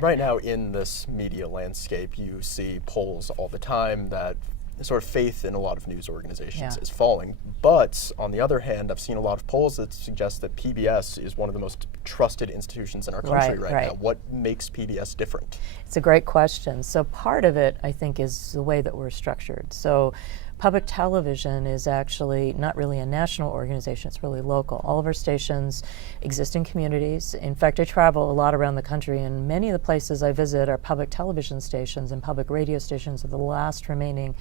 Right now in this media landscape, you see polls all the time that sort of faith in a lot of news organizations is falling. But on the other hand, I've seen a lot of polls that suggest that PBS is one of the most trusted institutions in our country right now. What makes PBS different? It's a great question. So part of it, I think, is the way that we're structured. So public television is actually not really a national organization, it's really local. All of our stations exist in communities. In fact, I travel a lot around the country, and many of the places I visit are public television stations and public radio stations are the last remaining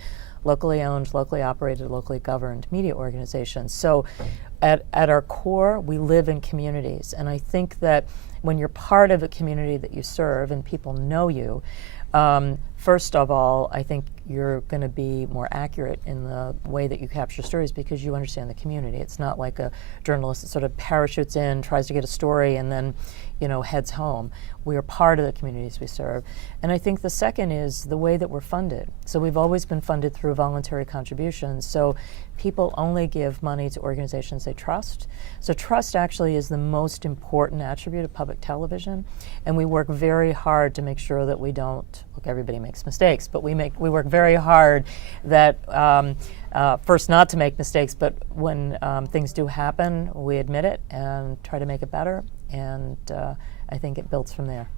locally owned, locally operated, locally governed media organizations. So at our core, we live in communities. And I think that when you're part of a community that you serve and people know you, first of all, I think you're going to be more accurate in the way that you capture stories because you understand the community. It's not like a journalist that sort of parachutes in, tries to get a story, and then, heads home. We are part of the communities we serve. And I think the second is the way that we're funded. So we've always been funded through voluntary contributions. So people only give money to organizations they trust. So trust actually is the most important attribute of public television. And we work very hard to make sure that we don't, look, everybody makes mistakes, but we work very hard that first not to make mistakes, but when things do happen, we admit it and try to make it better. And I think it builds from there.